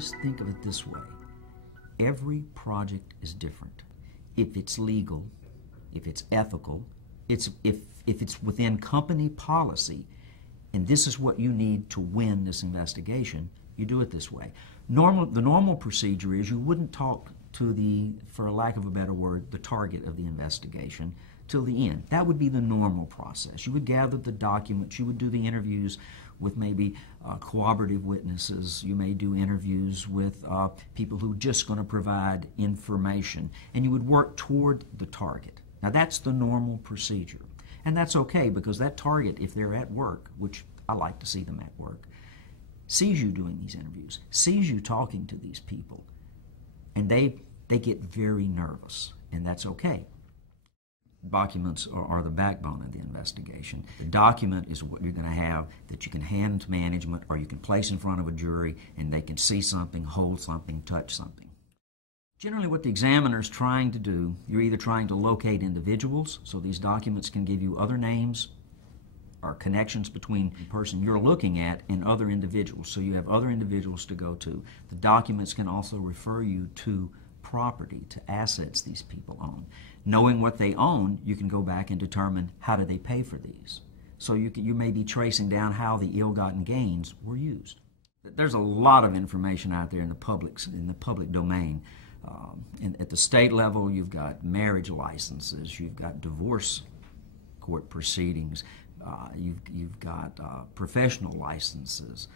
always think of it this way. Every project is different. If it's legal, if it's ethical, if it's within company policy, and this is what you need to win this investigation, you do it this way. The normal procedure is you wouldn't talk to the, for lack of a better word, the target of the investigation till the end. That would be the normal process. You would gather the documents, you would do the interviews with maybe cooperative witnesses, you may do interviews with people who are just going to provide information, and you would work toward the target. Now that's the normal procedure. And that's okay, because that target, if they're at work, which I like to see them at work, sees you doing these interviews, sees you talking to these people, and they get very nervous, and that's okay. Documents are the backbone of the investigation. The document is what you're going to have that you can hand to management or you can place in front of a jury and they can see something, hold something, touch something. Generally what the examiner is trying to do, you're either trying to locate individuals, so these documents can give you other names or connections between the person you're looking at and other individuals, so you have other individuals to go to. The documents can also refer you to property, to assets these people own. Knowing what they own, you can go back and determine how do they pay for these. So you may be tracing down how the ill-gotten gains were used. There's a lot of information out there in the public domain. At the state level, you've got marriage licenses, you've got divorce court proceedings, you've got professional licenses.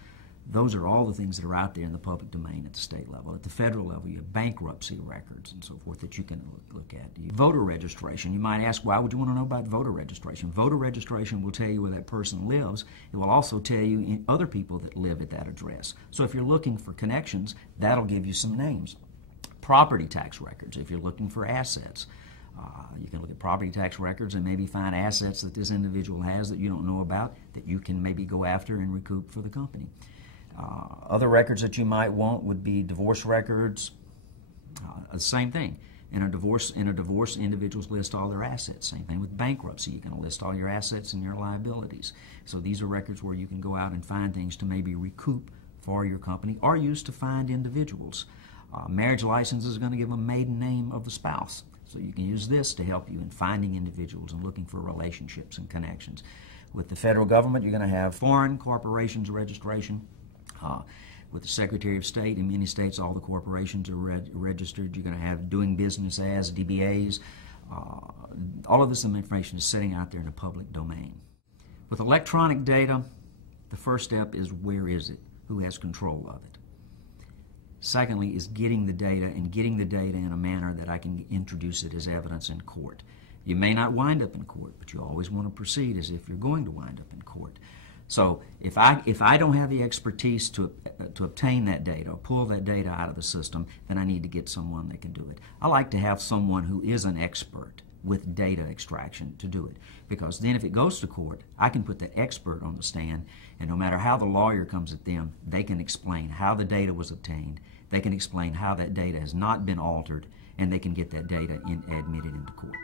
Those are all the things that are out there in the public domain at the state level. At the federal level, you have bankruptcy records and so forth that you can look at. Voter registration. You might ask, why would you want to know about voter registration? Voter registration will tell you where that person lives. It will also tell you other people that live at that address. So if you're looking for connections, that'll give you some names. Property tax records, if you're looking for assets. You can look at property tax records and maybe find assets that this individual has that you don't know about that you can maybe go after and recoup for the company. Other records that you might want would be divorce records. The same thing. In a divorce, individuals list all their assets. Same thing with bankruptcy. You can list all your assets and your liabilities. So these are records where you can go out and find things to maybe recoup for your company or use to find individuals. Marriage license is going to give a maiden name of the spouse. So you can use this to help you in finding individuals and looking for relationships and connections. With the federal government, you're going to have foreign corporations registration. With the Secretary of State, in many states all the corporations are registered. You're going to have doing business as, DBAs. All of this information is sitting out there in the public domain. With electronic data, the first step is where is it? Who has control of it? Secondly is getting the data and getting the data in a manner that I can introduce it as evidence in court. You may not wind up in court, but you always want to proceed as if you're going to wind up in court. So if I don't have the expertise to obtain that data or pull that data out of the system, then I need to get someone that can do it. I like to have someone who is an expert with data extraction to do it, because then if it goes to court, I can put that expert on the stand, and no matter how the lawyer comes at them, they can explain how the data was obtained, they can explain how that data has not been altered, and they can get that data admitted into court.